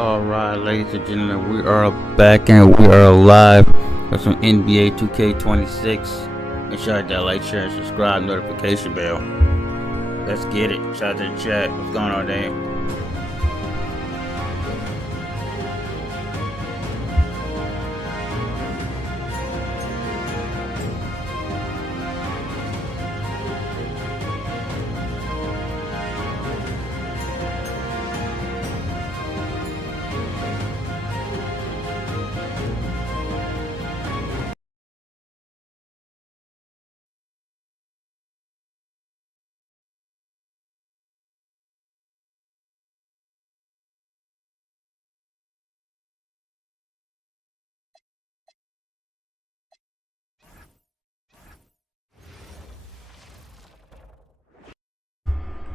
Alright, ladies and gentlemen, we are back and we are live with some NBA2K26. Make sure that like, share, and subscribe, notification bell. Let's get it. Shout out to the chat. What's going on there?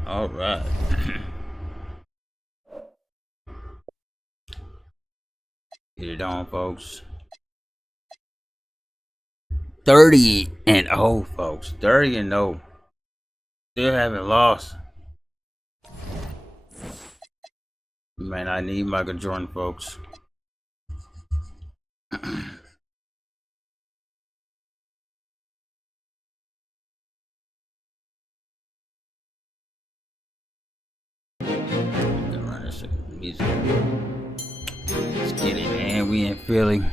Alright. Get it on, folks. 30-0, folks. 30-0. Still haven't lost. Man, I need Michael Jordan, folks. Music. Let's get it, man. We in Philly.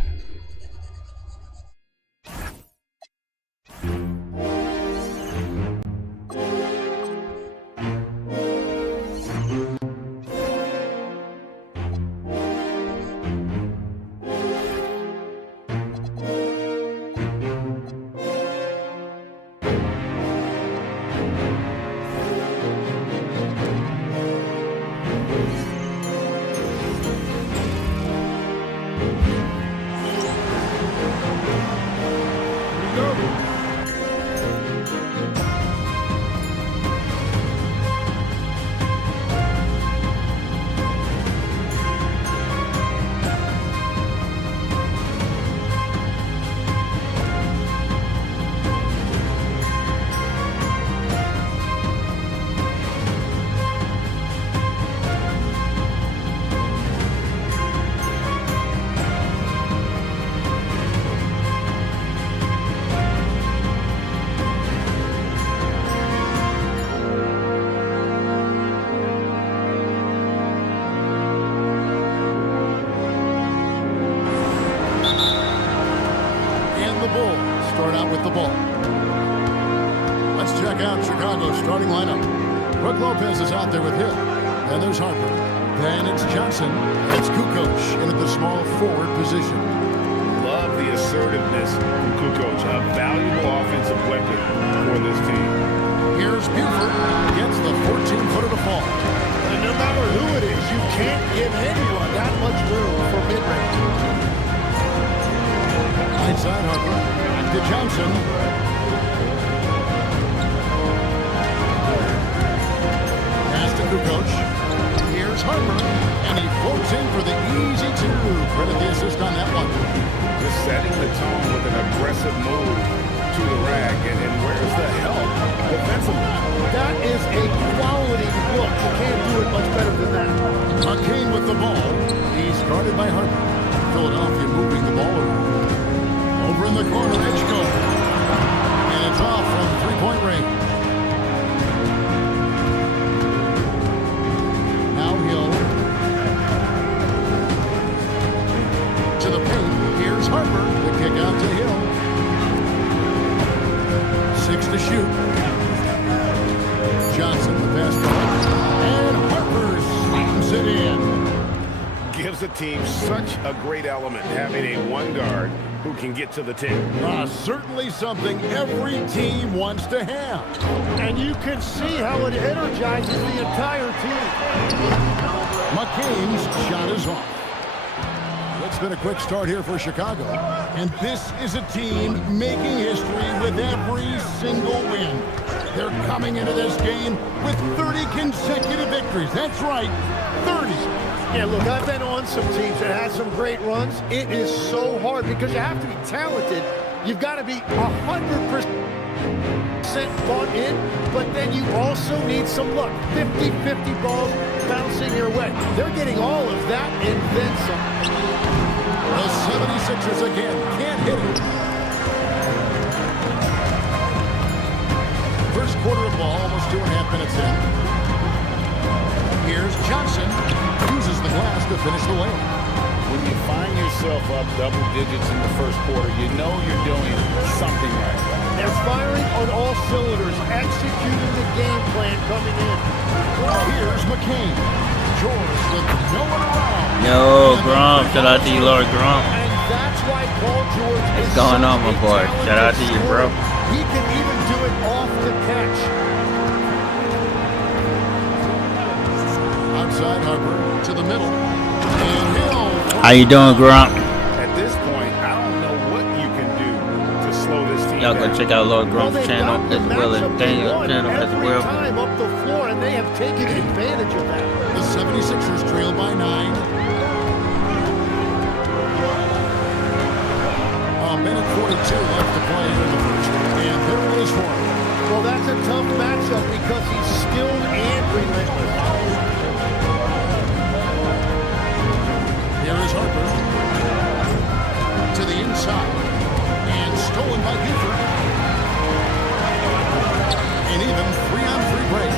Can get to the 10. Certainly something every team wants to have. And you can see how it energizes the entire team. McCain's shot is off. It's been a quick start here for Chicago. And this is a team making history with every single win. They're coming into this game with 30 consecutive victories. That's right, 30. Yeah, look, I've been on some teams that had some great runs. It is so hard because you have to be talented. You've got to be 100% bought in, but then you also need some luck. 50-50 balls bouncing your way. They're getting all of that and then some. The 76ers again can't hit it. First quarter of ball, almost 2.5 minutes in. Here's Johnson. Uses the glass to finish the layup. When you find yourself up double digits in the first quarter, you know you're doing something right. They're firing on all cylinders, executing the game plan coming in. Here's McCain. George with no one around. Yo, Grom. Shout out to you, Lord Grom. And that's why Paul George What's going on, my boy? Shout out to you, bro. He can even do it off the catch. Outside Harper to the middle. And Hill. How you doing, Grom? At this point, I don't know what you can do to slow this team Y'all go down. check out Lord Grom's channel as well as Daniel's channel as well. Time up the floor, and they have taken advantage of that. The 76ers trail by 9. A minute 42 left to play. is for him. Well, that's a tough matchup because he's skilled and relentless. Here is Harper. To the inside. And stolen by Buford. An even 3-on-3 break.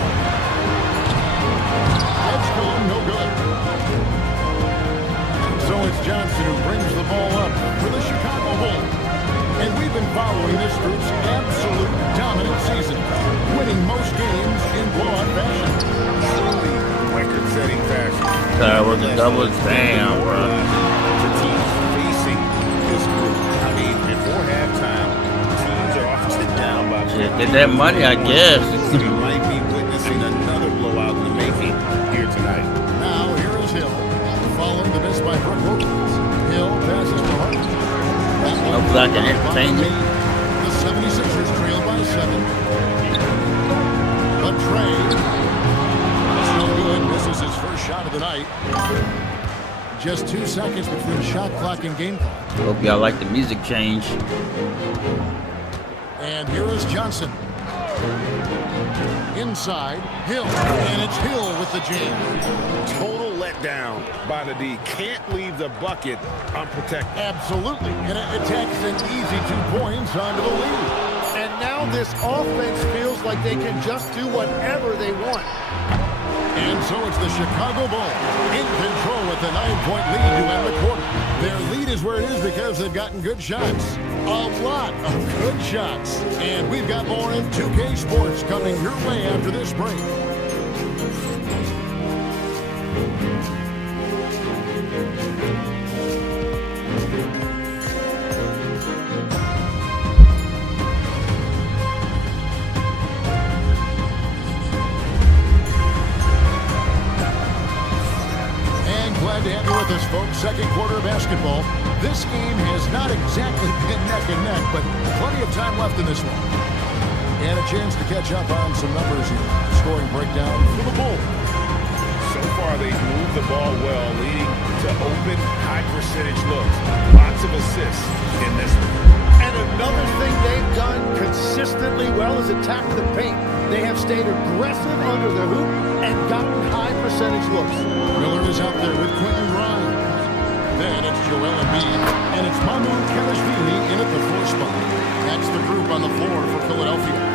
That's gone, no good. So it's Johnson who brings the ball up for the Chicago Bulls. And we've been following this group's absolute dominant season, winning most games in blowout fashion. Truly record-setting fashion. With the double down, bro. The teams facing this group. I mean, before halftime, teams are often down by. Shit, get that money, I guess. We might be witnessing another blowout in the making here tonight. Now, here is Hill, following the miss by Brook Lopez. Hill passes to Hart. No blocking entertainment. The 76ers trail by 7. But Trey, that's no good, misses his first shot of the night. Just 2 seconds between shot clock and game clock. Hope y'all like the music change. And here is Johnson. Inside, Hill. And it's Hill with the jam. Total letdown by the D. Can't leave the bucket unprotected. Absolutely. And it takes an easy 2 points onto the lead. And now this offense feels like they can just do whatever they want. And so it's the Chicago Bulls in control with a 9-point lead to end the quarter. Their lead is where it is because they've gotten good shots. A lot of good shots. And we've got more of 2K Sports coming your way after this break. To have you with us, folks. Second quarter of basketball. This game has not exactly been neck and neck, but plenty of time left in this one. And a chance to catch up on some numbers here. Scoring breakdown for the Bulls. So far, they've moved the ball well, leading to open, high-percentage looks. Lots of assists in this one. And another thing they've done consistently well is attack the paint. They have stayed aggressive under the hoop and gotten high-percentage looks. Miller is out there with Quentin Grimes. Then it's Joel Embiid, and it's Mamu Kelishvili in at the 4 spot. That's the group on the floor for Philadelphia.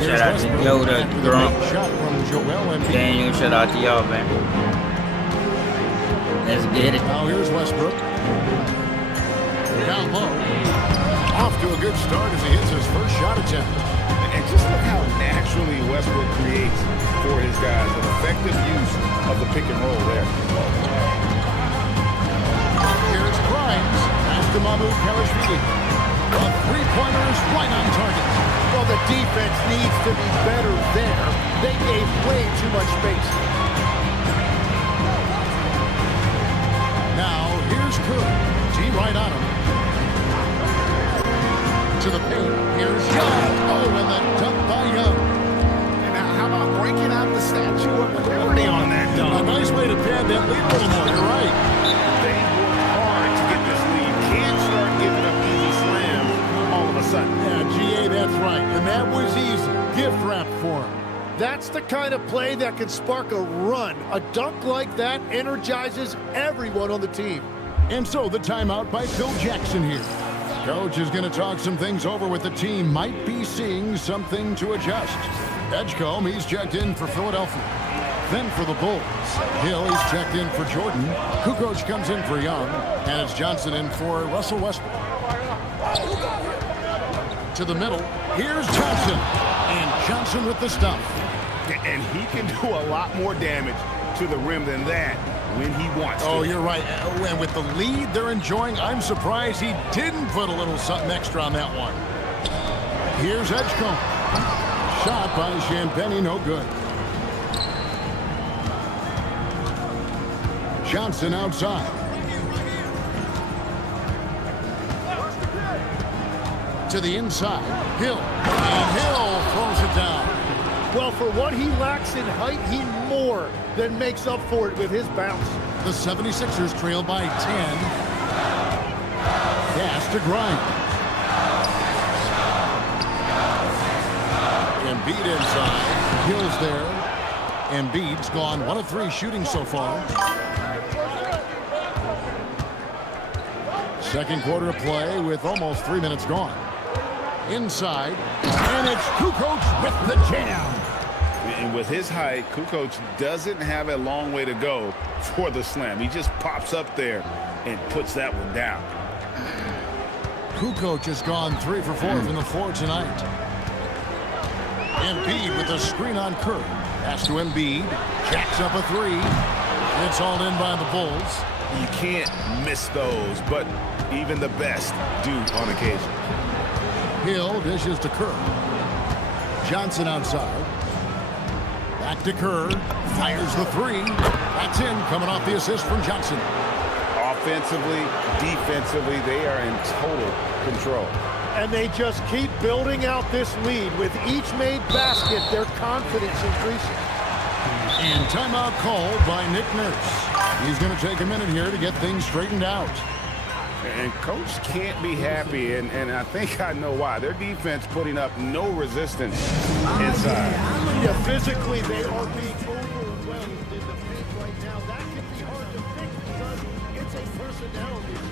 Shout out to Yoda, Grump, Daniel, shout out to y'all, man. Let's get it. Now here's Westbrook. Down low. Off to a good start as he hits his first shot attempt. And just look how naturally Westbrook creates for his guys. An effective use of the pick and roll there. Here's Grimes. Pass to Mahmoud Kalashvili. A three-pointer is right on target. Well, the defense needs to be better there. They gave way too much space. Now, here's Curry. G right on him. To the paint. Here's Young. Oh, and the dunk by Young. And now, how about breaking out the Statue of Liberty on that dunk? A nice way to pad that lead a little more. You're right. They worked hard to get this lead. Can't start giving up easy slams all of a sudden. Yeah, GA, that's right. And that was easy. Gift wrap for him. That's the kind of play that can spark a run. A dunk like that energizes everyone on the team. And so the timeout by Phil Jackson here. Coach is going to talk some things over with the team. Might be seeing something to adjust. Edgecombe, he's checked in for Philadelphia. Then for the Bulls. Hill, he's checked in for Jordan. Kukoc comes in for Young. And it's Johnson in for Russell Westbrook. To the middle. Here's Johnson. And Johnson with the stuff. And he can do a lot more damage to the rim than that when he wants to. Oh, you're right. And with the lead they're enjoying, I'm surprised he didn't put a little something extra on that one. Here's Edgecombe. Shot by Champagny, no good. Johnson outside. To the inside. Hill. And Hill throws it down. Well, for what he lacks in height, he more than makes up for it with his bounce. The 76ers trail by 10. Pass to Grimes. Embiid inside. Hill's there. Embiid's gone 1 of 3 shooting so far. Second quarter of play with almost 3 minutes gone. Inside. And it's Kukoc with the jam. And with his height, Kukoc doesn't have a long way to go for the slam. He just pops up there and puts that one down. Kukoc has gone 3 for 4 from the floor tonight. Embiid with a screen on Curry. Pass to Embiid. Jacks up a 3. It's hauled in by the Bulls. You can't miss those, but even the best do on occasion. Hill dishes to Kerr. Johnson outside. Back to Kerr. Fires the 3. That's in, coming off the assist from Johnson. Offensively, defensively, they are in total control. And they just keep building out this lead. With each made basket, their confidence increases. And timeout called by Nick Nurse. He's going to take a minute here to get things straightened out. And Coach can't be happy, and I think I know why. Their defense putting up no resistance inside. Yeah, physically they are being overwhelmed in the paint right now. That can be hard to fix because it's a personnel issue.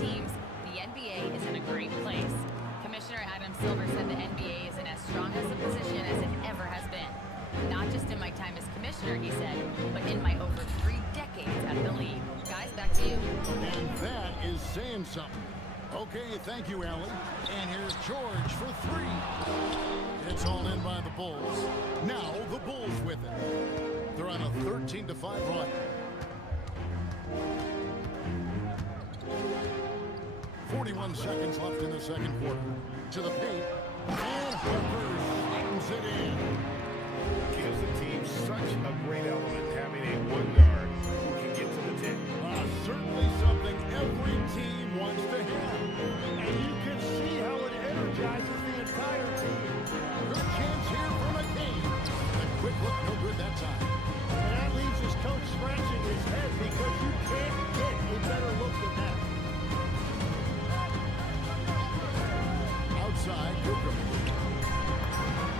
teams, the NBA is in a great place. Commissioner Adam Silver said the NBA is in as strong as a position as it ever has been. Not just in my time as commissioner, he said, but in my over 3 decades at the league. Guys, back to you. And that is saying something. Okay, thank you, Allie. And here's George for 3. It's all in by the Bulls. Now the Bulls with it. They're on a 13-5 run. 41 seconds left in the second quarter. To the paint. And Harper slams it in. Gives the team such a great element having a 1 guard who can get to the 10. Certainly something every team wants to have. And you can see how it energizes the entire team. Good chance here for McCain. A quick look, no good that time. And that leaves his coach scratching his head because you can't get a better look than that. Outside, Kukoc.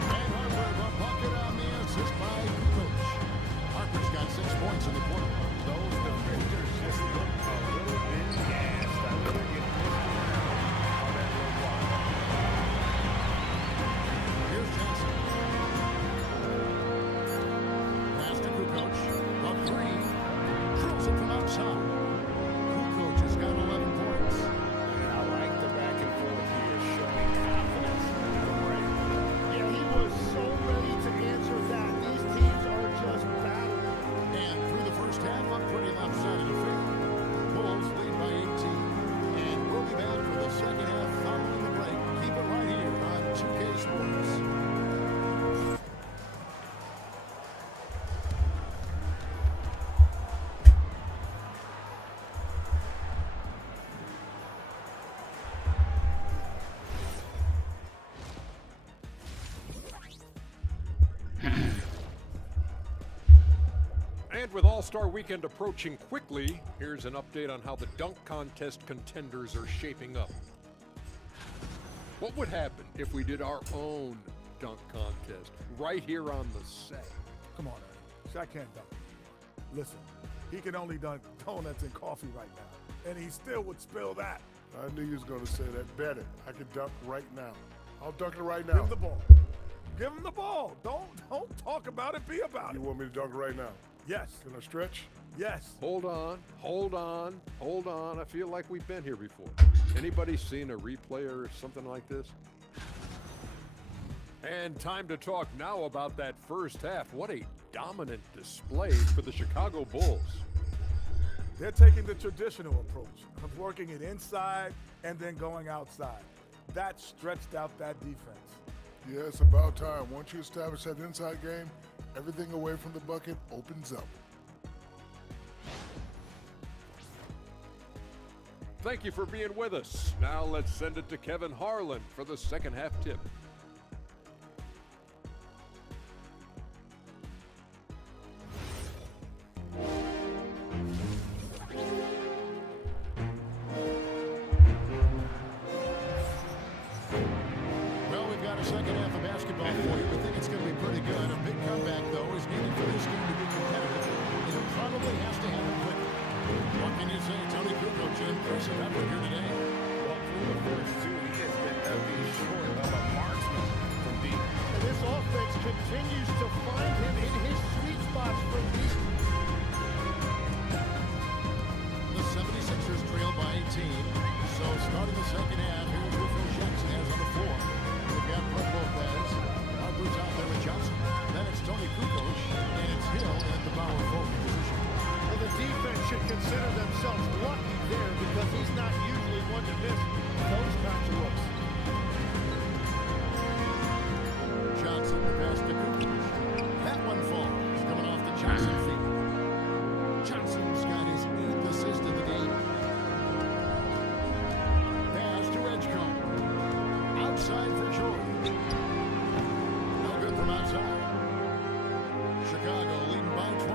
And Harper, the bucket on the assist by Kukoc. Harper's got 6 points in the quarter. Those defenders just look a little bit gassed. I really get pushed around on that little block. Here's Johnson. Pass to Kukoc. A 3. Drills it from outside. Kukoc has got 11 points. And I like the back and forth here, showing confidence from Ray. Yeah, he was so ready to answer that. These teams are just battling. And through the first half, a pretty lopsided affair. Bulls lead by 18. And we'll be back for the second half following the break. Keep it right here on 2K Sports. And with All-Star Weekend approaching quickly, here's an update on how the dunk contest contenders are shaping up. What would happen if we did our own dunk contest right here on the set? Come on, Ernie. Shaq can't dunk. Listen, he can only dunk donuts and coffee right now, and he still would spill that. I knew you was going to say that. Bet it. I can dunk right now. I'll dunk it right Give now. him the ball. Give him the ball. Don't talk about it. Be about You it. want me to dunk it right now? Yes. Can I stretch? Yes. Hold on. I feel like we've been here before. Anybody seen a replay or something like this? And time to talk now about that first half. What a dominant display for the Chicago Bulls. They're taking the traditional approach of working it inside and then going outside. That stretched out that defense. Yeah, it's about time. Once you establish that inside game, everything away from the bucket opens up. Thank you for being with us. Now let's send it to Kevin Harlan for the second half tip. Well, we've got a second half of basketball for you. We think it's going to be pretty good. A big comeback, though, is needed for this game to be competitive. And it probably has to happen quickly. What can you say, Tony Kukoc? An impressive effort here today. Well, through the first 2, he has been nothing short of a marksman from deep. And this offense continues to find him in his sweet spots from deep. The 76ers trail by 18. So starting the second half, here's what Phil Jackson has on the floor. We've got Brook Lopez. Harper's out there with Johnson. Then it's Tony Kukoc, and it's Hill at the power forward position. Well, the defense should consider themselves lucky there because he's not usually one to miss those kinds of looks. Johnson, the pass to Kukoc. That one falls, coming off the Johnson feet. Johnson's got his 8th assist in the game. Pass to Edgecombe. Outside for George. No good from outside. Chicago leading by 20.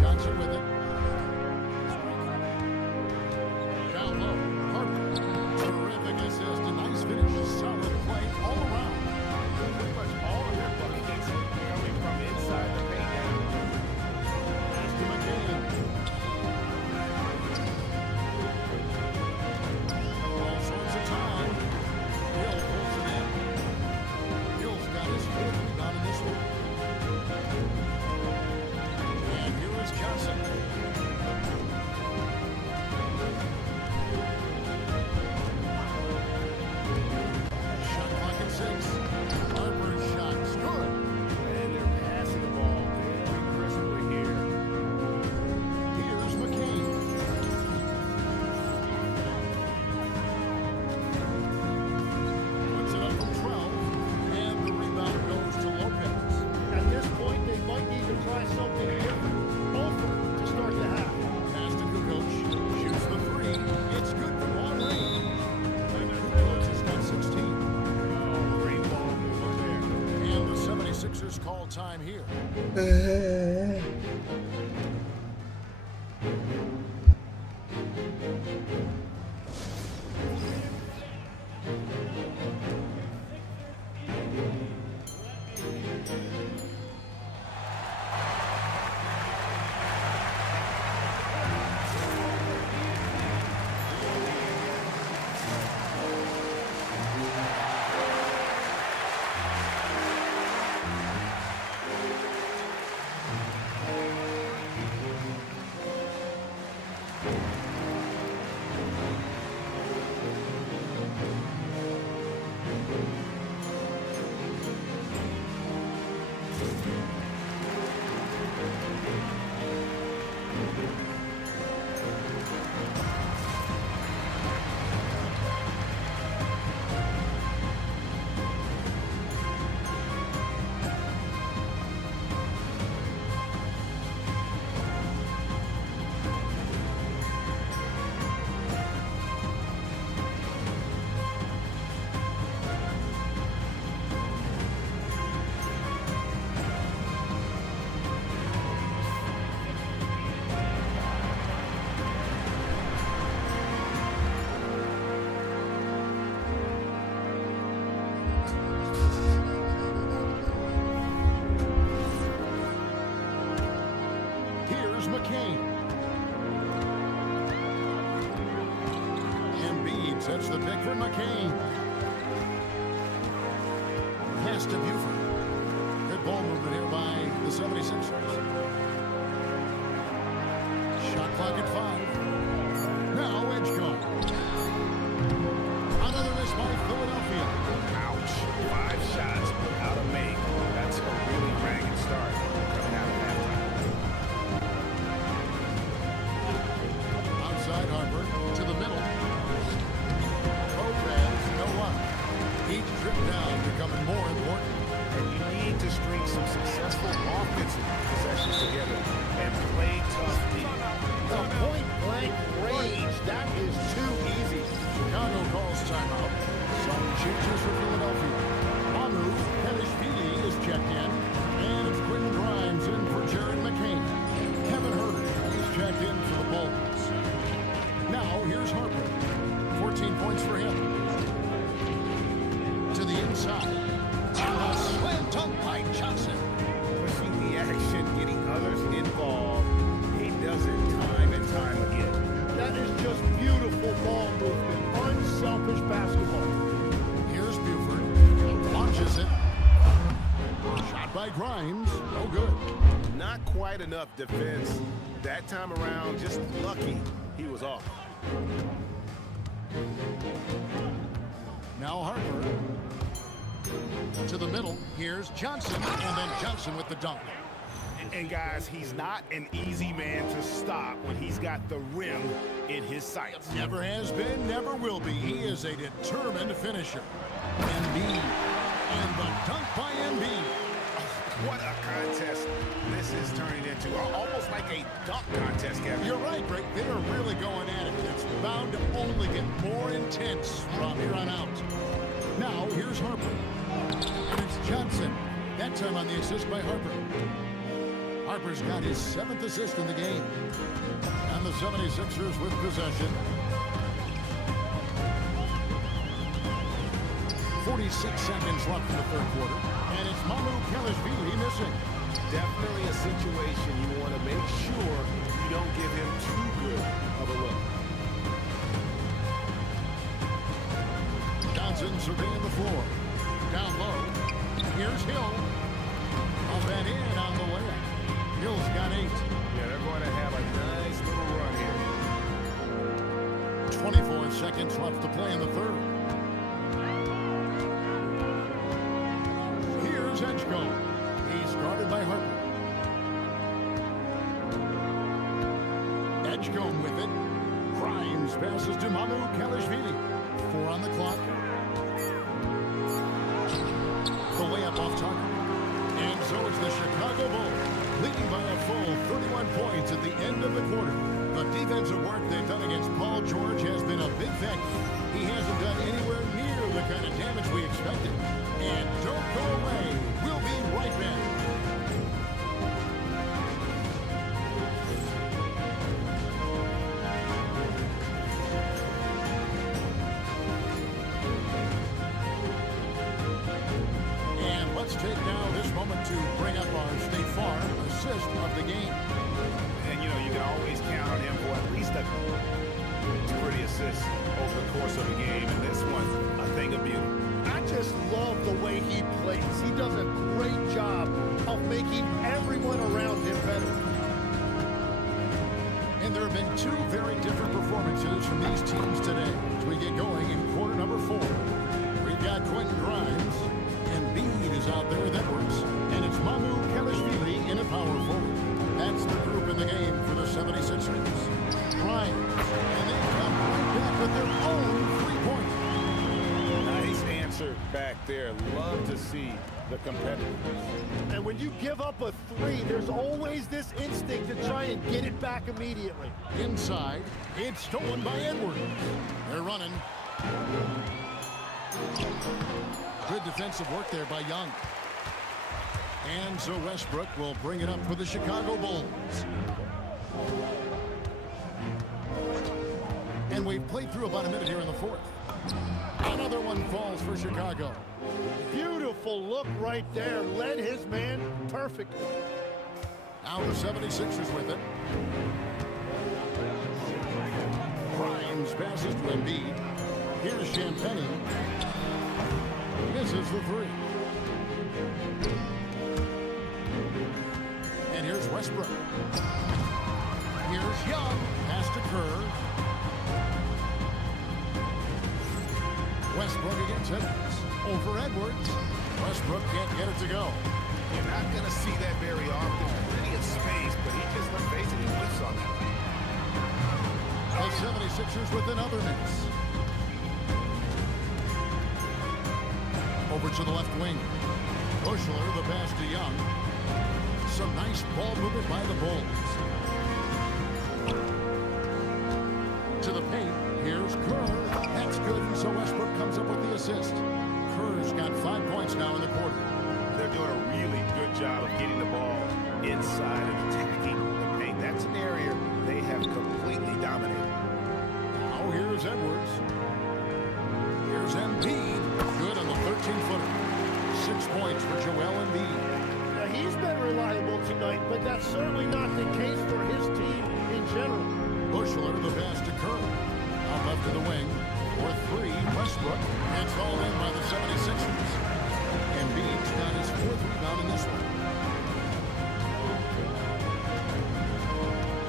Johnson with it. Down low. Harper. Terrific assist. A nice finish. Solid play all around. Pretty much all of their buckets coming from inside the paint area. Pass to McCain. call time here. Sets the pick for McCain. Pass to Buford. Good ball movement here by the 76ers. Shot clock at 5. Now Edgecombe. Another miss by Philadelphia. Ouch. 5 shots without a make. That's a really ragged start coming out of halftime. Outside Harper to the middle. Each trip down becoming more important. And you need to string some successful offensive possessions together and play tough D. The point-blank range, that is too easy. Chicago calls timeout. Some changes for Philadelphia. Manu Pelishvili is checked in. And it's Quentin Grimes in for Jared McCain. Kevin Herter is checked in for the Bulls. Now here's Harper. 14 points for him. To the inside. A slam dunk by Johnson. Pushing the action, getting others involved. He does it time and time again. That is just beautiful ball movement. Unselfish basketball. Here's Buford. Launches it. Shot by Grimes. No good. Not quite enough defense. That time around, just lucky he was off. Now Harper. To the middle. Here's Johnson. And then Johnson with the dunk. And guys, he's not an easy man to stop when he's got the rim in his sights. Never has been, never will be. He is a determined finisher. Embiid. And the dunk by Embiid. What a contest this is turning into. Almost like a dunk contest, Kevin. You're right, Greg. They are really going at it. It's bound to only get more intense from here on out. Now, here's Harper. And it's Johnson. That time on the assist by Harper. Harper's got his 7th assist in the game. And the 76ers with possession. 46 seconds left in the third quarter. And it's Manu Pelishvili missing. Definitely a situation you want to make sure you don't give him too good of a look. Johnson surveying the floor. Down low. Here's Hill. Up and in on the layup. Hill's got 8. Yeah, they're going to have a nice little run here. 24 seconds left to play in the third. Here's Edgecombe. He's guarded by Harper. Edgecombe with it. Grimes passes to Manu Pelishvili. 4 on the clock. The layup off target. And so it's the Chicago Bulls leading by a full 31 points at the end of the quarter. The defensive work they've done against Paul George has been a big factor. He hasn't done anywhere near the kind of damage we expected. And don't go away. We'll be right back. And, you can always count on him for at least a pretty assist over the course of a game. And this one, a thing of beauty. I just love the way he plays. He does a great job of making everyone around him better. And there have been two very different performances from these teams today. As we get going in quarter number 4, we've got Quentin Grimes, and Bede is out there with Edwards, and it's Mamu Kelishvili in a power forward. That's the group in the game for the 76ers. Grimes, and they come right back with their own three-pointer. Nice answer back there. Love to see the competitiveness. And when you give up a 3, there's always this instinct to try and get it back immediately. Inside, it's stolen by Edwards. They're running. Good defensive work there by Young. And so Westbrook will bring it up for the Chicago Bulls. And we've played through about a minute here in the fourth. Another one falls for Chicago. Beautiful look right there. Led his man perfectly. Now the 76ers with it. Grimes passes to Embiid. Here's Champagnie. Misses the 3. And here's Westbrook. Here's Young. Pass to Kerr. Westbrook against Edwards. Over Edwards. Westbrook can't get it to go. You're not going to see that very often. Plenty of space, but he just, let's face it, he whiffs on that. The 76ers with another miss. Over to the left wing. Bushler, the pass to Young. Some nice ball movement by the Bulls. To the paint. Here's Kerr. That's good, and so Westbrook comes up with the assist. Kerr's got 5 points now in the quarter. They're doing a really good job of getting the ball inside and attacking the paint. That's an area they have completely dominated. Now here's Edwards. Here's Embiid. Good on the 13-footer. 6 points for Joel Embiid. Now, he's been reliable tonight, but that's certainly not the case for his team in general. Bushler, the pass to Kerr. Out left to the wing. For 3, Westbrook. It's all in by the 76ers. Embiid's got his 4th rebound in this one.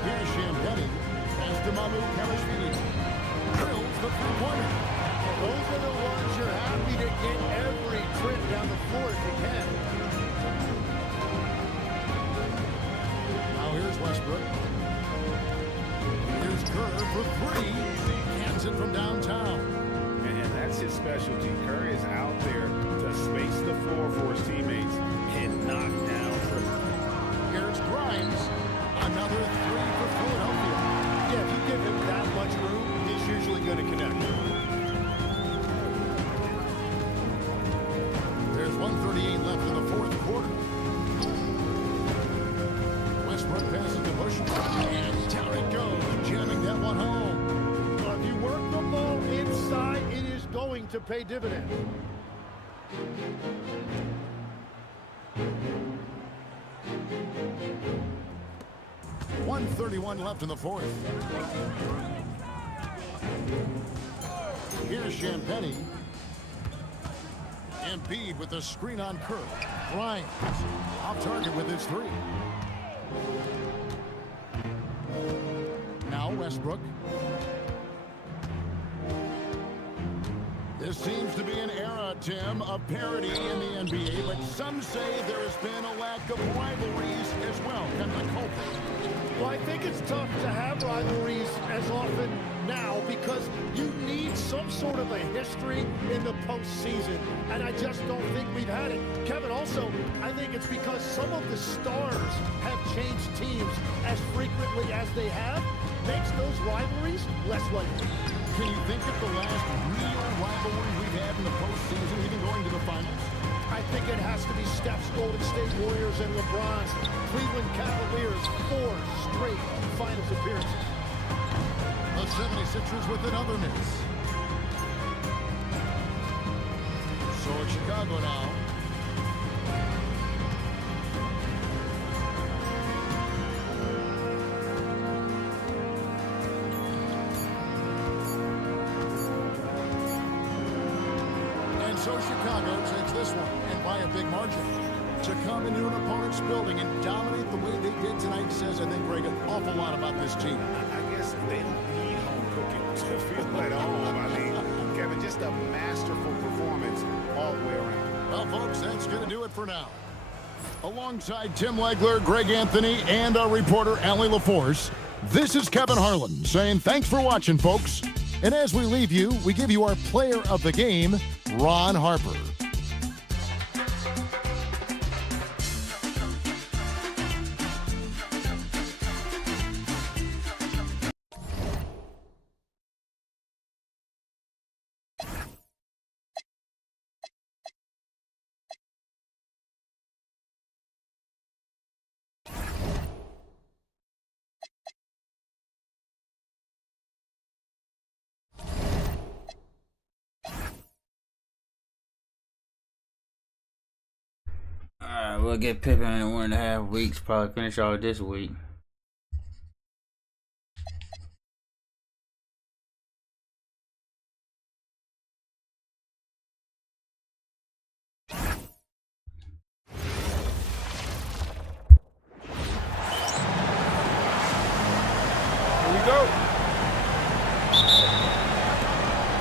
Here's Champagnie. Pass to Mamu Kelishvili. Drills the three-pointer. Those are the ones you're happy to get every trip down the floor if you can. Now here's Westbrook. Here's Kerr for 3. Hands it from downtown. And that's his specialty. Curry is out there to space the floor for his teammates and knock down trippers. Here's Grimes. Another 3 for Philadelphia. Yeah, if you give him that much room, he's usually going to connect. There's 1:38 left in the fourth quarter. Westbrook passes to Bush. And down it goes, jamming that one home. Well, if you work the ball inside, it is going to pay dividends. .131 left in the fourth. Here's Champagnie. Embiid with the screen on Kerr. Grimes off target with his 3. Now Westbrook. This seems to be an era, Tim, of parity in the NBA, but some say there has been a lack of rivalries as well. Kind of a culprit. Well, I think it's tough to have rivalries as often now because you need some sort of a history in the postseason, and I just don't think we've had it. Kevin, also, I think it's because some of the stars have changed teams as frequently as they have, makes those rivalries less likely. Can you think of the last real rivalry we've had in the postseason, even going to the finals? I think it has to be Steph's Golden State Warriors and LeBron's Cleveland Cavaliers' 4 straight finals appearances. The 76ers with another miss. So it's Chicago now. So Chicago takes this one, and by a big margin. To come into an opponent's building and dominate the way they did tonight says, I think, Greg, an awful lot about this team. I guess they don't need home cooking to feel at home. I mean, Kevin, just a masterful performance all the way around. Well, folks, that's going to do it for now. Alongside Tim Legler, Greg Anthony, and our reporter, Allie LaForce, this is Kevin Harlan saying thanks for watching, folks. And as we leave you, we give you our player of the game, Ron Harper. Alright, we'll get Pippen in 1.5 weeks. Probably finish all this week. Here we go.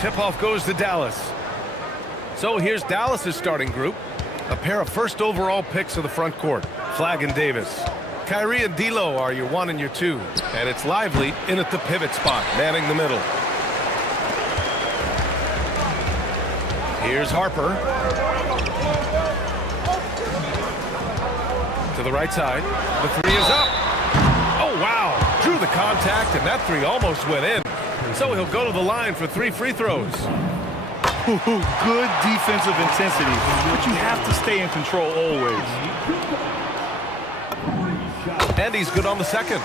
Tip-off goes to Dallas. So here's Dallas's starting group. A pair of first overall picks of the front court, Flag and Davis. Kyrie and D'Lo are your 1 and your 2. And it's Lively in at the pivot spot, manning the middle. Here's Harper. To the right side. The 3 is up. Oh, wow. Drew the contact, and that 3 almost went in. So he'll go to the line for 3 free throws. Good defensive intensity, but you have to stay in control always. And he's good on the second.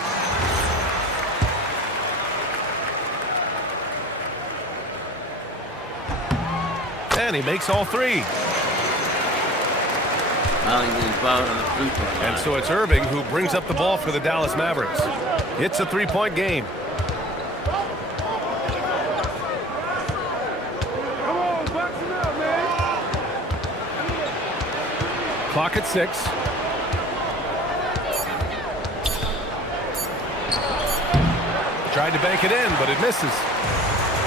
And he makes all 3. And so it's Irving who brings up the ball for the Dallas Mavericks. It's a 3-point game. Clock at 6. Tried to bank it in, but it misses.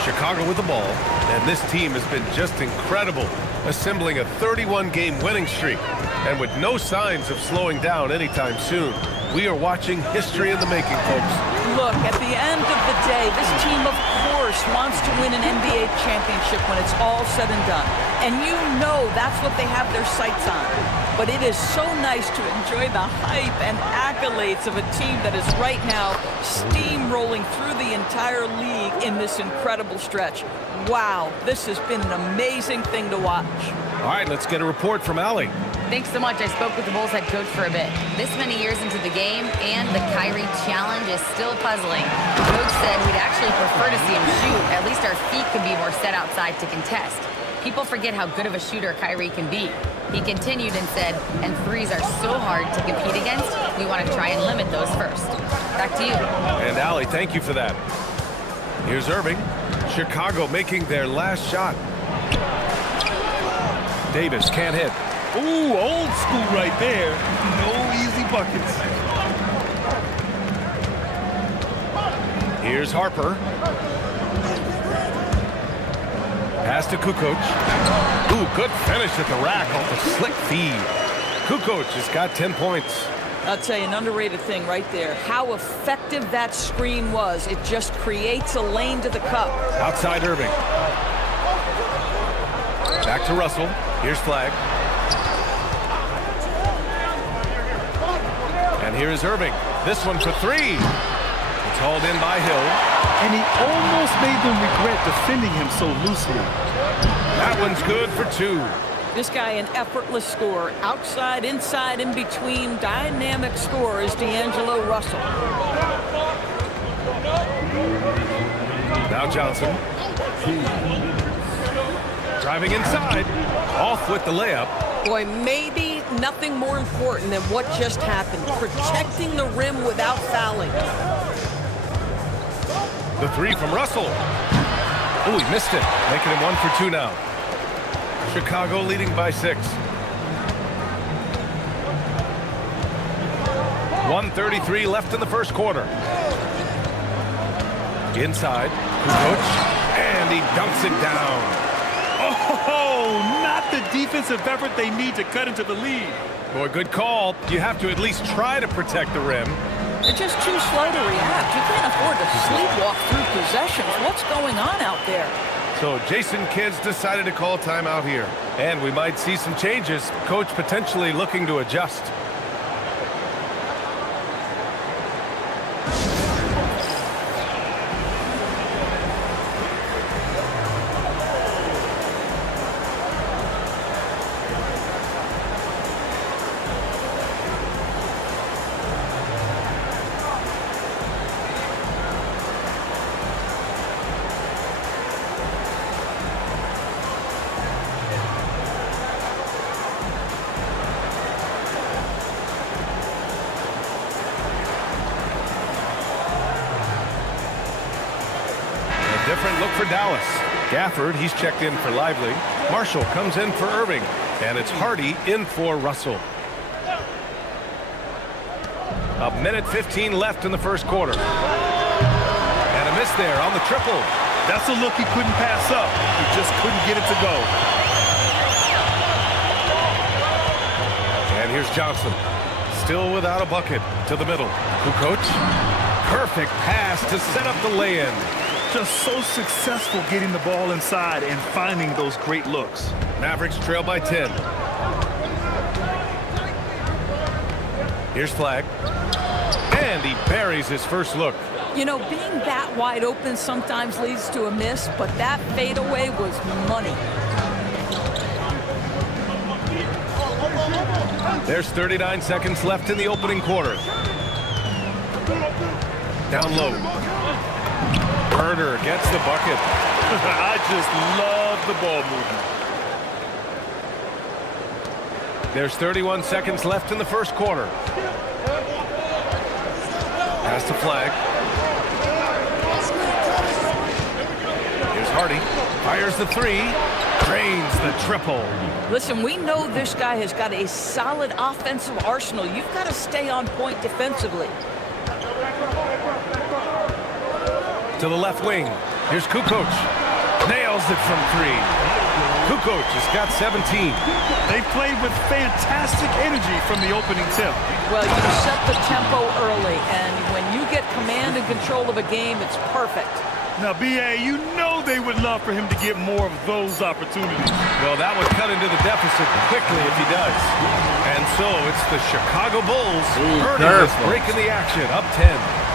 Chicago with the ball, and this team has been just incredible, assembling a 31-game winning streak, and with no signs of slowing down anytime soon. We are watching history in the making, folks. Look, at the end of the day, this team, of course, wants to win an NBA championship when it's all said and done. And you know that's what they have their sights on. But it is so nice to enjoy the hype and accolades of a team that is right now steamrolling through the entire league in this incredible stretch. Wow, this has been an amazing thing to watch. All right, let's get a report from Allie. Thanks so much. I spoke with the Bulls head coach for a bit. This many years into the game, and the Kyrie challenge is still puzzling. The coach said we'd actually prefer to see him shoot. At least our feet could be more set outside to contest. People forget how good of a shooter Kyrie can be. He continued and said, and threes are so hard to compete against, we want to try and limit those first. Back to you. And Allie, thank you for that. Here's Irving. Chicago making their last shot. Davis can't hit. Ooh, old school right there. No easy buckets. Here's Harper. Pass to Kukoc. Ooh, good finish at the rack off the slick feed. Kukoc has got 10 points. I'll tell you, an underrated thing right there. How effective that screen was. It just creates a lane to the cup. Outside Irving. Back to Russell. Here's Flag. And here is Irving. This one for 3. It's hauled in by Hill. And he almost made them regret defending him so loosely. That one's good for 2. This guy, an effortless scorer. Outside, inside, in between. Dynamic scorer is D'Angelo Russell. Now Johnson. Driving inside. Off with the layup. Boy, maybe nothing more important than what just happened. Protecting the rim without fouling. The 3 from Russell. Oh, he missed it. Making him 1 for 2 now. Chicago leading by 6. 1:33 left in the first quarter. Inside, Kukoc, and he dunks it down. Oh, not the defensive effort they need to cut into the lead. Boy, good call. You have to at least try to protect the rim. They're just too slow to react. You can't afford to sleepwalk through possessions. What's going on out there? So Jason Kidd's decided to call timeout here. And we might see some changes. Coach potentially looking to adjust. Different look for Dallas. Gafford, he's checked in for Lively. Marshall comes in for Irving. And it's Hardy in for Russell. A minute 15 left in the first quarter. And a miss there on the triple. That's a look he couldn't pass up. He just couldn't get it to go. And here's Johnson. Still without a bucket. To the middle. Kukoc. Perfect pass to set up the lay-in. Just so successful getting the ball inside and finding those great looks. Mavericks trail by 10. Here's Flag. And he buries his first look. You know, being that wide open sometimes leads to a miss, but that fadeaway was money. There's 39 seconds left in the opening quarter. Down low. Turner gets the bucket. I just love the ball movement. There's 31 seconds left in the first quarter. Pass to Flag. Here's Hardy. Fires the three. Drains the triple. Listen, we know this guy has got a solid offensive arsenal. You've got to stay on point defensively. To the left wing. Here's Kukoc. Nails it from 3. Kukoc has got 17. They played with fantastic energy from the opening tip. Well, you set the tempo early, and when you get command and control of a game, it's perfect. Now, B.A., you know they would love for him to get more of those opportunities. Well, that would cut into the deficit quickly if he does. And so it's the Chicago Bulls. Ernie is breaking the action, up 10.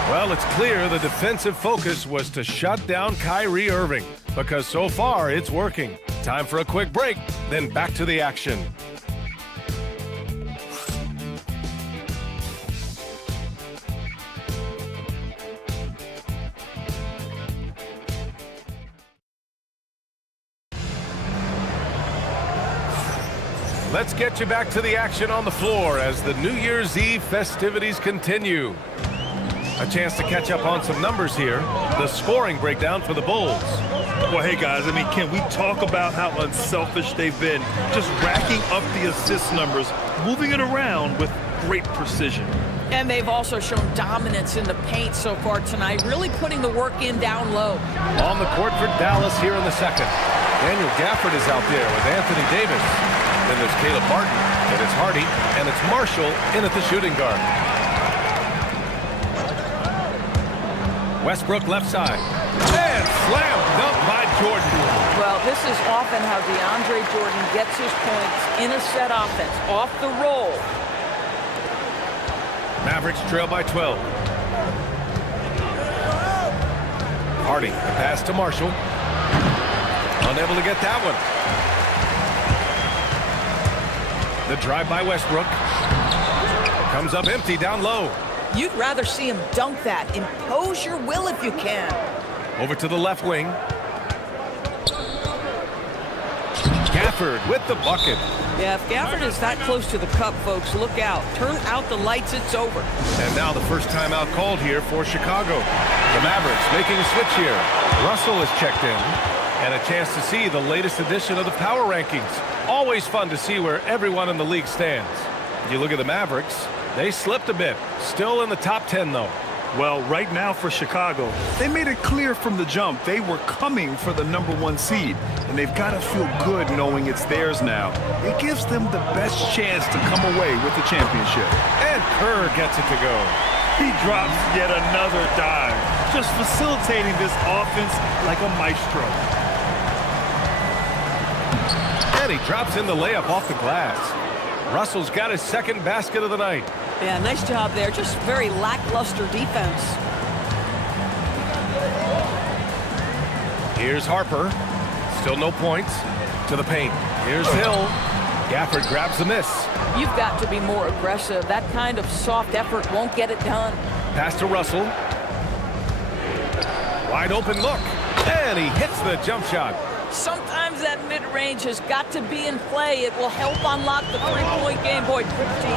Well, it's clear the defensive focus was to shut down Kyrie Irving, because so far it's working. Time for a quick break, then back to the action. Let's get you back to the action on the floor as the New Year's Eve festivities continue. A chance to catch up on some numbers here. The scoring breakdown for the Bulls. Well, hey, guys, I mean, can we talk about how unselfish they've been? Just racking up the assist numbers, moving it around with great precision. And they've also shown dominance in the paint so far tonight, really putting the work in down low. On the court for Dallas here in the second. Daniel Gafford is out there with Anthony Davis. Then there's Caleb Martin, and it's Hardy, and it's Marshall in at the shooting guard. Westbrook left side. And slam dunk by Jordan. Well, this is often how DeAndre Jordan gets his points in a set offense, off the roll. Mavericks trail by 12. Hardy, the pass to Marshall. Unable to get that one. The drive by Westbrook. Comes up empty down low. You'd rather see him dunk that. Impose your will if you can. Over to the left wing. Gafford with the bucket. Yeah, if Gafford is that close to the cup, folks, look out. Turn out the lights, it's over. And now the first timeout called here for Chicago. The Mavericks making a switch here. Russell is checked in. And a chance to see the latest edition of the power rankings. Always fun to see where everyone in the league stands. You look at the Mavericks, they slipped a bit. Still in the top 10, though. Well, right now for Chicago, they made it clear from the jump they were coming for the #1 seed. And they've got to feel good knowing it's theirs now. It gives them the best chance to come away with the championship. And Kerr gets it to go. He drops yet another dive, just facilitating this offense like a maestro. And he drops in the layup off the glass. Russell's got his second basket of the night. Yeah, nice job there. Just very lackluster defense. Here's Harper. Still no points. To the paint. Here's Hill. Gafford grabs the miss. You've got to be more aggressive. That kind of soft effort won't get it done. Pass to Russell. Wide open look. And he hits the jump shot. Sometimes that mid-range has got to be in play. It will help unlock the three-point game. Boy,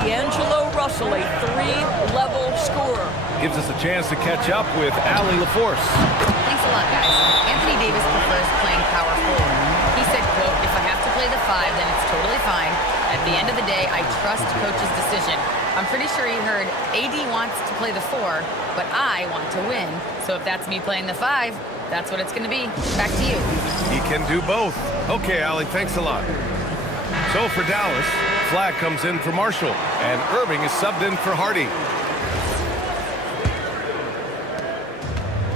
D'Angelo Russell, a three-level scorer. Gives us a chance to catch up with Allie LaForce. Thanks a lot, guys. Anthony Davis prefers playing power forward. He said, quote, if I have to play the 5, then it's totally fine. At the end of the day, I trust coach's decision. I'm pretty sure he heard AD wants to play the 4, but I want to win. So if that's me playing the 5, that's what it's going to be. Back to you. He can do both. Okay, Allie, thanks a lot. So for Dallas, flag comes in for Marshall, and Irving is subbed in for Hardy.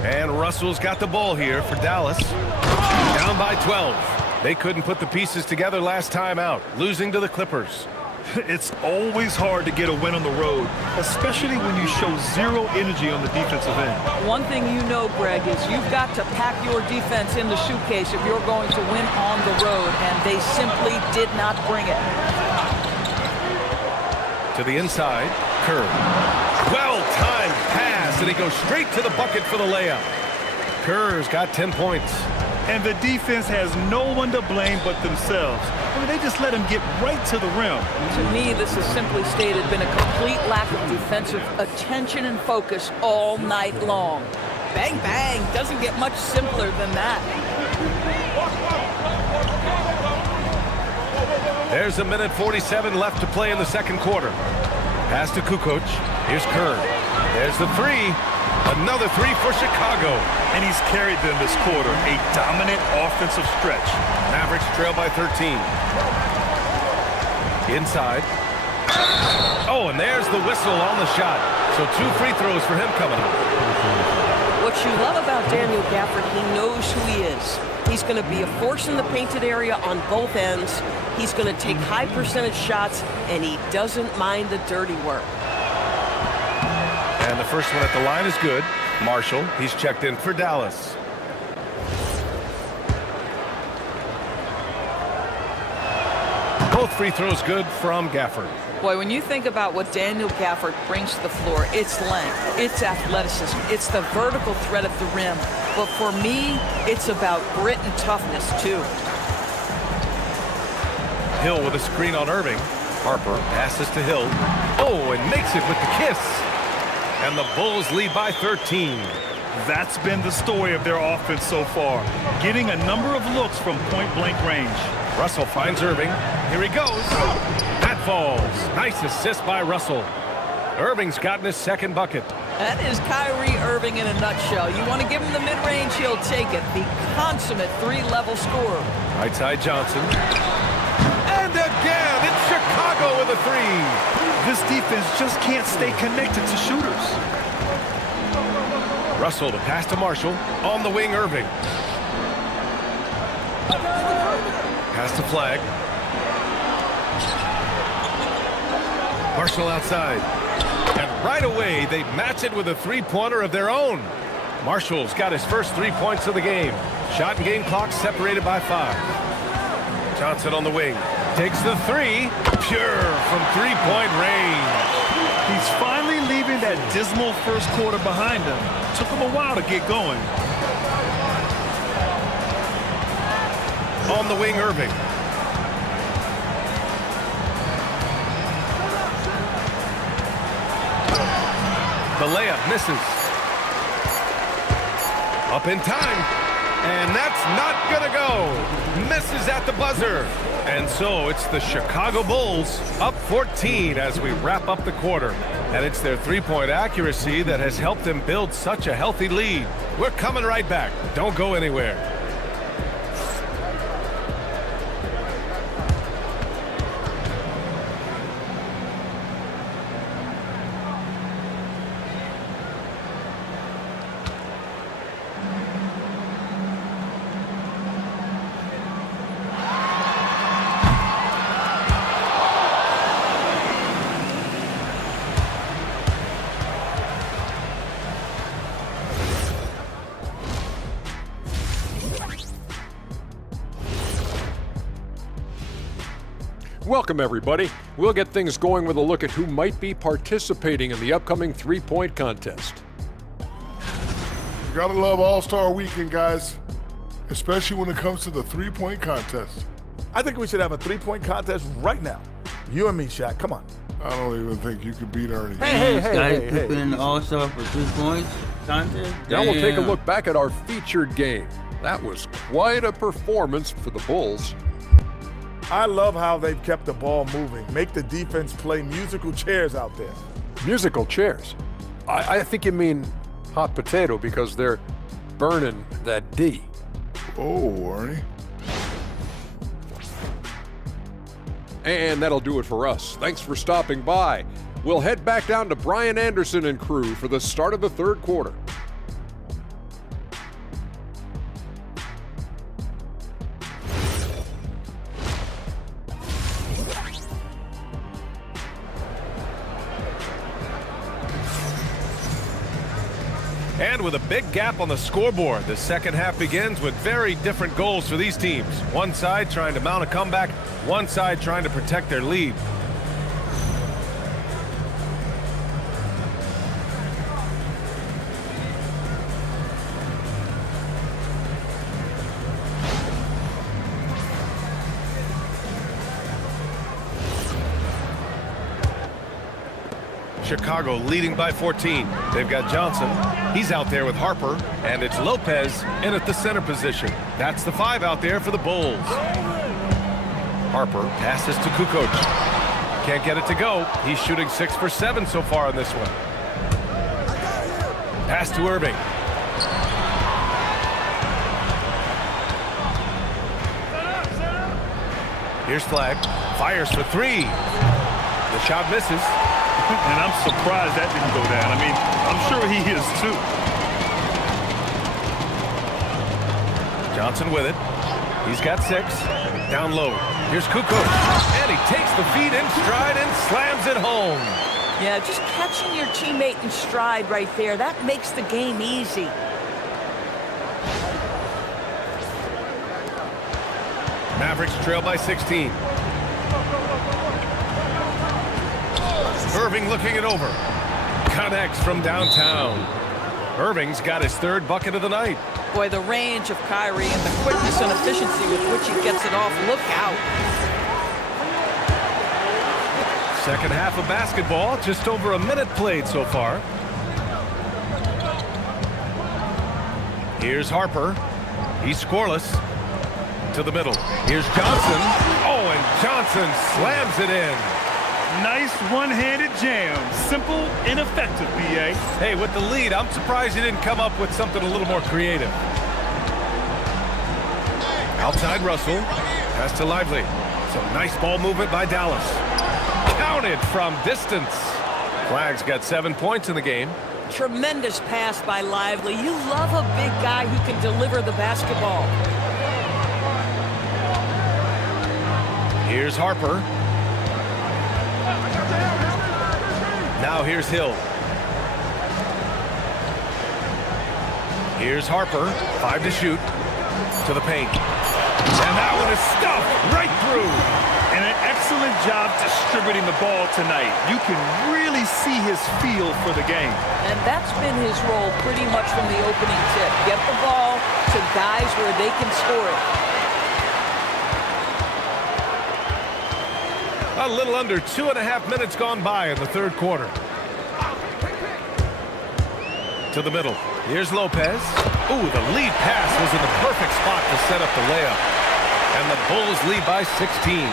And Russell's got the ball here for Dallas. Down by 12. They couldn't put the pieces together last time out, losing to the Clippers. It's always hard to get a win on the road, especially when you show zero energy on the defensive end. One thing you know, Greg, is you've got to pack your defense in the suitcase if you're going to win on the road, and they simply did not bring it. To the inside, Kerr. Well-timed pass, and he goes straight to the bucket for the layup. Kerr's got 10 points. And the defense has no one to blame but themselves. I mean, they just let him get right to the rim. To me, this has simply stated been a complete lack of defensive attention and focus all night long. Bang, bang. Doesn't get much simpler than that. There's a minute 47 left to play in the second quarter. Pass to Kukoc. Here's Kerr. There's the 3. Another 3 for Chicago. And he's carried them this quarter. A dominant offensive stretch. Mavericks trail by 13. Inside. Oh, and there's the whistle on the shot. So 2 free throws for him coming up. What you love about Daniel Gafford, he knows who he is. He's going to be a force in the painted area on both ends. He's going to take high percentage shots, and he doesn't mind the dirty work. And the first one at the line is good. Marshall, he's checked in for Dallas. Both free throws good from Gafford. Boy, when you think about what Daniel Gafford brings to the floor, it's length, it's athleticism, it's the vertical threat of the rim. But for me, it's about grit and toughness, too. Hill with a screen on Irving. Harper passes to Hill. Oh, and makes it with the kiss. And the Bulls lead by 13. That's been the story of their offense so far, getting a number of looks from point-blank range. Russell finds Irving. Here he goes. That falls. Nice assist by Russell. Irving's gotten his second bucket. That is Kyrie Irving in a nutshell. You want to give him the mid-range, he'll take it. The consummate 3-level scorer. Right side Johnson. And again, it's Chicago with a 3. This defense just can't stay connected to shooters. Russell to pass to Marshall. On the wing, Irving. Pass to Flag. Marshall outside. And right away, they match it with a three-pointer of their own. Marshall's got his first 3 points of the game. Shot and game clock separated by 5. Johnson on the wing. Takes the 3. Pure from three-point range. He's finally leaving that dismal first quarter behind him. Took him a while to get going. On the wing, Irving. The layup misses. Up in time. And that's not gonna go. Misses at the buzzer. And so it's the Chicago Bulls up 14 as we wrap up the quarter. And it's their three-point accuracy that has helped them build such a healthy lead. We're coming right back. Don't go anywhere. Welcome, everybody. We'll get things going with a look at who might be participating in the upcoming three-point contest. You gotta love All-Star Weekend, guys, especially when it comes to the three-point contest. I think we should have a three-point contest right now. You and me, Shaq. Come on. I don't even think you could beat Ernie. Scottie Pippen All-Star for 3 points contest. Now we'll take a look back at our featured game. That was quite a performance for the Bulls. I love how they've kept the ball moving. Make the defense play musical chairs out there. Musical chairs. I think you mean hot potato because they're burning that D. Oh, Ernie. And that'll do it for us. Thanks for stopping by. We'll head back down to Brian Anderson and crew for the start of the third quarter. And with a big gap on the scoreboard, the second half begins with very different goals for these teams. One side trying to mount a comeback, one side trying to protect their lead. Chicago leading by 14. They've got Johnson. He's out there with Harper. And it's Lopez in at the center position. That's the 5 out there for the Bulls. Harper passes to Kukoc. Can't get it to go. He's shooting 6 for 7 so far on this one. Pass to Irving. Here's Flag. Fires for 3. The shot misses. And I'm surprised that didn't go down. I mean, I'm sure he is too. Johnson with it. He's got 6. Down low. Here's Kukoc. And he takes the feed in stride and slams it home. Yeah, just catching your teammate in stride right there, that makes the game easy. Mavericks trail by 16. Irving looking it over. Connects from downtown. Irving's got his 3rd bucket of the night. Boy, the range of Kyrie and the quickness and efficiency with which he gets it off. Look out. Second half of basketball, just over a minute played so far. Here's Harper. He's scoreless. To the middle. Here's Johnson. Oh, and Johnson slams it in. Nice one-handed jam. Simple and effective, B.A. Hey, with the lead, I'm surprised he didn't come up with something a little more creative. Outside Russell. Pass to Lively. Some nice ball movement by Dallas. Counted from distance. Flag's got 7 points in the game. Tremendous pass by Lively. You love a big guy who can deliver the basketball. Here's Harper. Now here's Hill. Here's Harper. 5 to shoot. To the paint. And that one is stuffed right through. And an excellent job distributing the ball tonight. You can really see his feel for the game. And that's been his role pretty much from the opening tip. Get the ball to guys where they can score it. A little under 2.5 minutes gone by in the third quarter. To the middle. Here's Lopez. Ooh, the lead pass was in the perfect spot to set up the layup. And the Bulls lead by 16.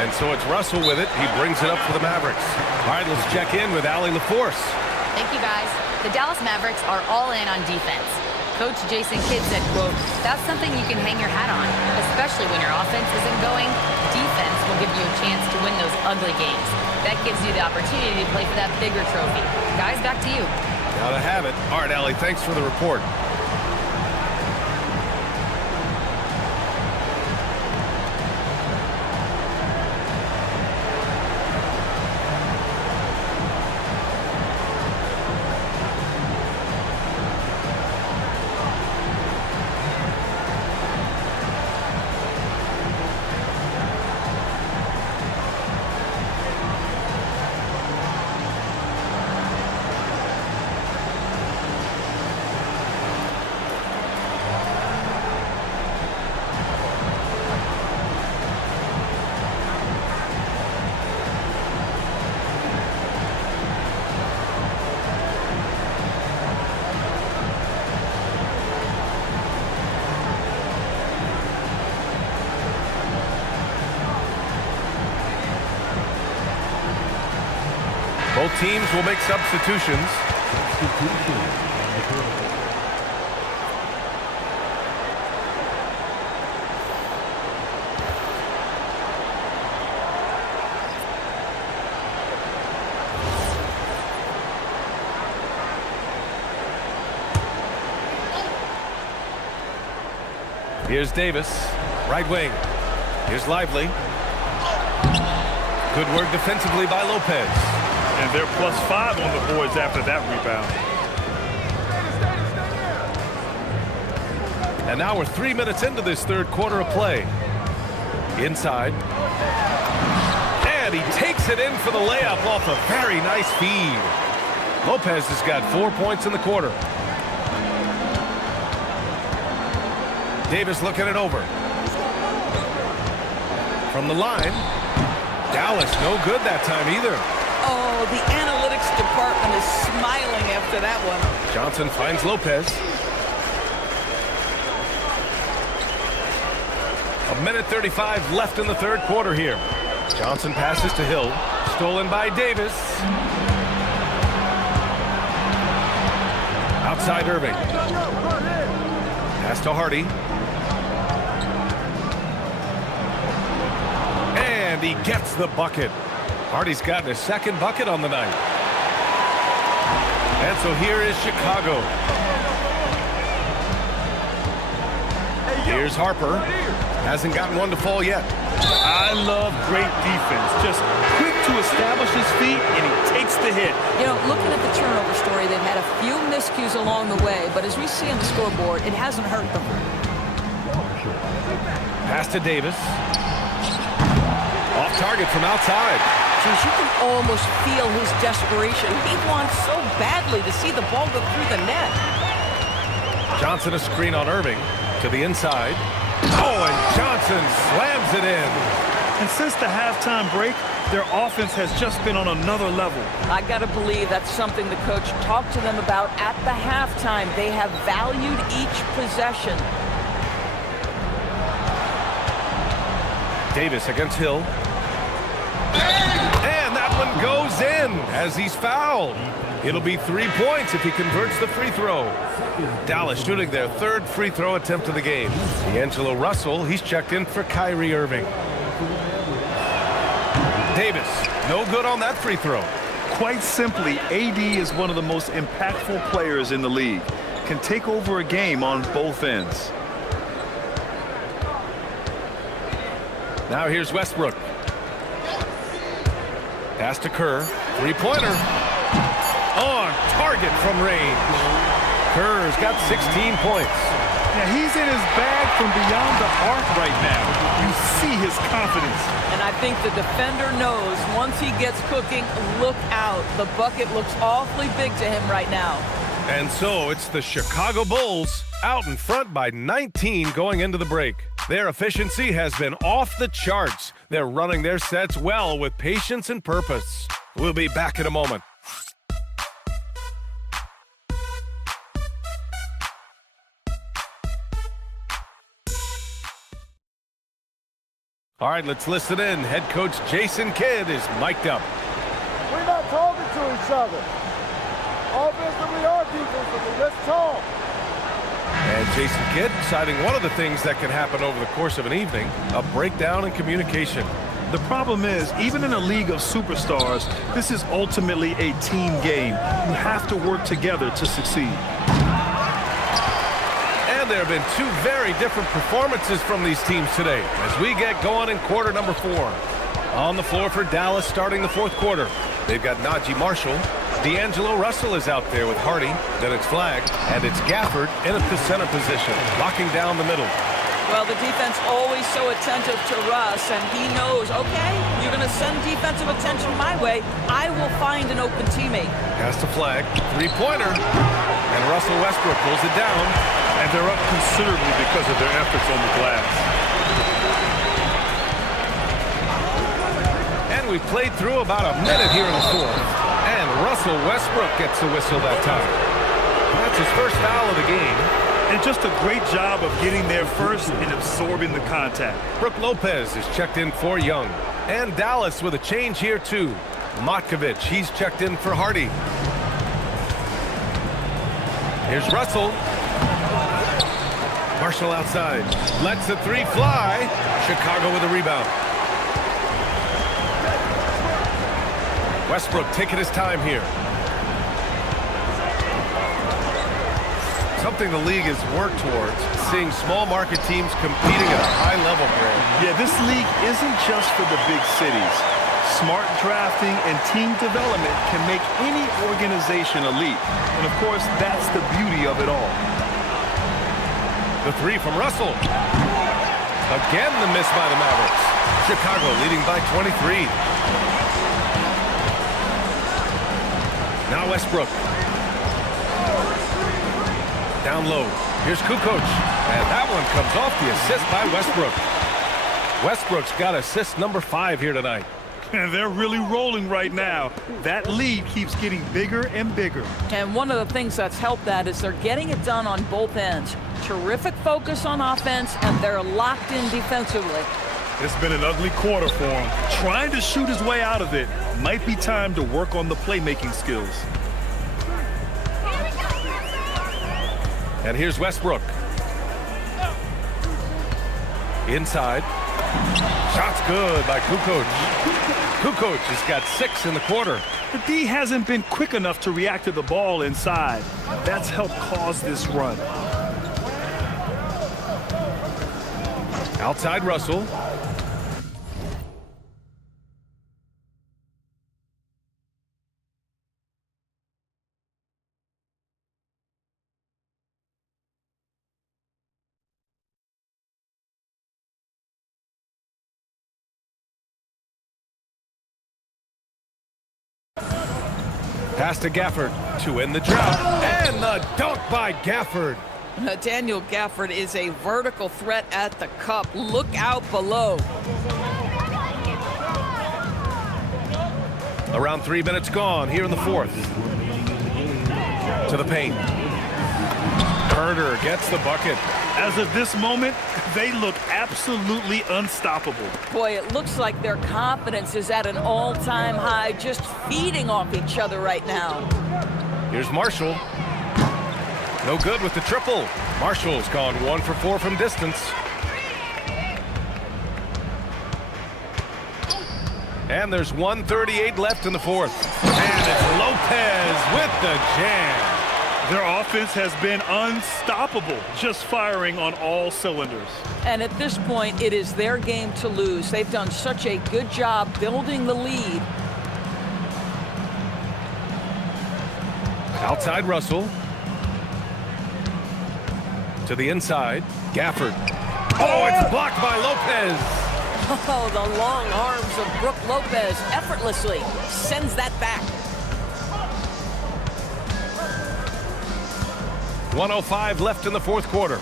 And so it's Russell with it. He brings it up for the Mavericks. All right, let's check in with Allie LaForce. Thank you, guys. The Dallas Mavericks are all in on defense. Coach Jason Kidd said, quote, "That's something you can hang your hat on, especially when your offense isn't going. Defense will give you a chance to win those ugly games. That gives you the opportunity to play for that bigger trophy." Guys, back to you. Gotta have it. All right, Allie, thanks for the report. Both teams will make substitutions. Here's Davis, right wing. Here's Lively. Good work defensively by Lopez. And they're +5 on the boards after that rebound. And now we're 3 minutes into this third quarter of play. Inside. And he takes it in for the layup off a very nice feed. Lopez has got 4 points in the quarter. Davis looking it over. From the line. Dallas no good that time either. Oh, the analytics department is smiling after that one. Johnson finds Lopez. 1:35 left in the third quarter here. Johnson passes to Hill. Stolen by Davis. Outside Irving. Pass to Hardy. And he gets the bucket. Hardy's gotten his second bucket on the night. And so here is Chicago. Here's Harper. Hasn't gotten one to fall yet. I love great defense. Just quick to establish his feet, and he takes the hit. You know, looking at the turnover story, they've had a few miscues along the way, but as we see on the scoreboard, it hasn't hurt them. Pass to Davis. Off target from outside. Geez, you can almost feel his desperation. He wants so badly to see the ball go through the net. Johnson a screen on Irving to the inside. Oh, and Johnson slams it in. And since the halftime break, their offense has just been on another level. I got to believe that's something the coach talked to them about at the halftime. They have valued each possession. Davis against Hill. And that one goes in as he's fouled. It'll be 3 points if he converts the free throw. Dallas shooting their third free throw attempt of the game. D'Angelo Russell, he's checked in for Kyrie Irving. Davis, no good on that free throw. Quite simply, AD is one of the most impactful players in the league. Can take over a game on both ends. Now here's Westbrook. Pass to Kerr. Three-pointer. On target from range. Kerr's got 16 points. Now he's in his bag from beyond the arc right now. You see his confidence. And I think the defender knows once he gets cooking, look out. The bucket looks awfully big to him right now. And so it's the Chicago Bulls out in front by 19 going into the break. Their efficiency has been off the charts. They're running their sets well with patience and purpose. We'll be back in a moment. All right, let's listen in. Head coach Jason Kidd is mic'd up. We're not talking to each other. Offensively or defensively, let's talk. And Jason Kidd citing one of the things that can happen over the course of an evening, a breakdown in communication. The problem is, even in a league of superstars, this is ultimately a team game. You have to work together to succeed. And there have been two very different performances from these teams today as we get going in quarter number 4. On the floor for Dallas starting the fourth quarter. They've got Najee Marshall. D'Angelo Russell is out there with Hardy. Then it's flagged, and it's Gafford in at the center position, locking down the middle. Well, the defense always so attentive to Russ, and he knows, okay, you're going to send defensive attention my way. I will find an open teammate. Has to flag. Three-pointer. And Russell Westbrook pulls it down. And they're up considerably because of their efforts on the glass. And we've played through about a minute here in the fourth. And Russell Westbrook gets the whistle that time. That's his first foul of the game. And just a great job of getting there first and absorbing the contact. Brook Lopez is checked in for Young. And Dallas with a change here too. Matkovic, he's checked in for Hardy. Here's Russell. Marshall outside. Lets the three fly. Chicago with a rebound. Westbrook taking his time here. Something the league has worked towards, seeing small market teams competing at a high level, Grant. Yeah, this league isn't just for the big cities. Smart drafting and team development can make any organization elite. And of course, that's the beauty of it all. The three from Russell. Again, the miss by the Mavericks. Chicago leading by 23. Now Westbrook. Down low. Here's Kukoc. And that one comes off the assist by Westbrook. Westbrook's got assist number 5 here tonight. And they're really rolling right now. That lead keeps getting bigger and bigger. And one of the things that's helped that is they're getting it done on both ends. Terrific focus on offense, and they're locked in defensively. It's been an ugly quarter for him. Trying to shoot his way out of it. Might be time to work on the playmaking skills. And here's Westbrook. Inside. Shot's good by Kukoc. Kukoc has got 6 in the quarter. The D hasn't been quick enough to react to the ball inside. That's helped cause this run. Outside Russell. Pass to Gafford to end the drought. And the dunk by Gafford. Daniel Gafford is a vertical threat at the cup. Look out below. Around 3 minutes gone here in the fourth. To the paint. Herder gets the bucket. As of this moment, they look absolutely unstoppable. Boy, it looks like their confidence is at an all-time high, just feeding off each other right now. Here's Marshall. No good with the triple. Marshall's gone 1 for 4 from distance. And there's 1:38 left in the fourth. And it's Lopez with the jam. Their offense has been unstoppable, just firing on all cylinders. And at this point, it is their game to lose. They've done such a good job building the lead. Outside Russell. To the inside, Gafford. Oh, it's blocked by Lopez. Oh, the long arms of Brook Lopez effortlessly sends that back. 1:05 left in the fourth quarter.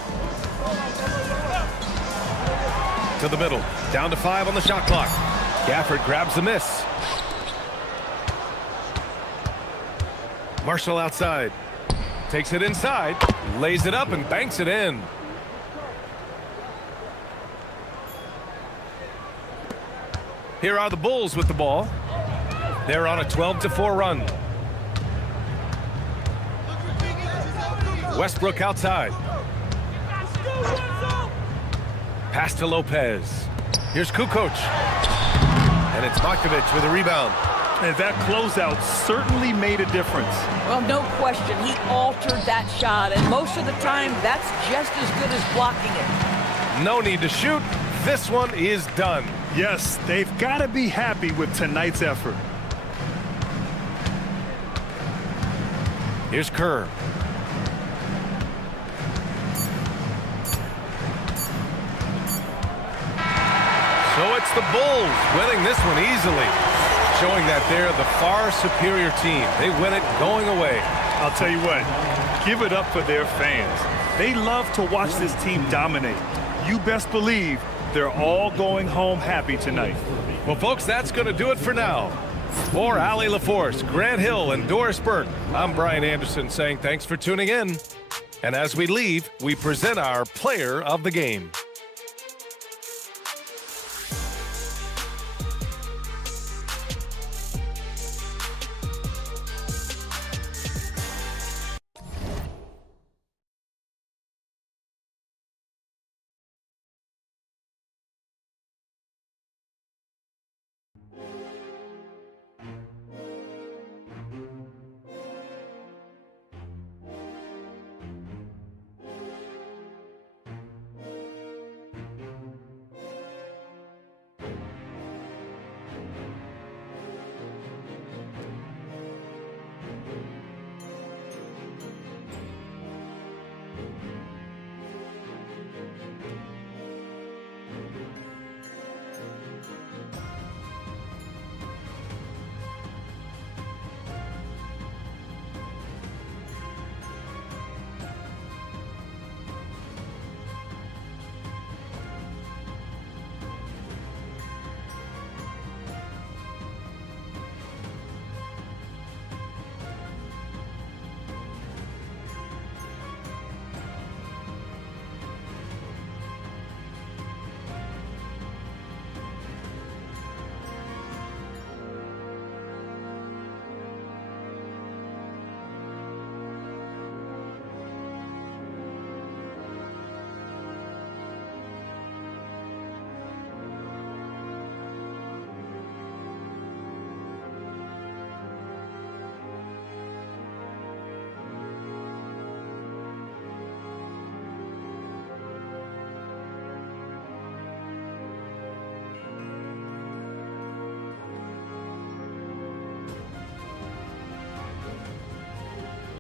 To the middle, down to 5 on the shot clock. Gafford grabs the miss. Marshall outside. Takes it inside, lays it up and banks it in. Here are the Bulls with the ball. They're on a 12-4 run. Westbrook outside. Pass to Lopez. Here's Kukoc. And it's Markovic with a rebound. And that closeout certainly made a difference. Well, no question. He altered that shot, and most of the time, that's just as good as blocking it. No need to shoot. This one is done. Yes, they've got to be happy with tonight's effort. Here's Kerr. So it's the Bulls winning this one easily, showing that they're the far superior team. They win it going away. I'll tell you what, give it up for their fans. They love to watch this team dominate. You best believe they're all going home happy tonight. Well, folks, that's going to do it for now. For Allie LaForce, Grant Hill, and Doris Burke, I'm Brian Anderson saying thanks for tuning in. And as we leave, we present our player of the game.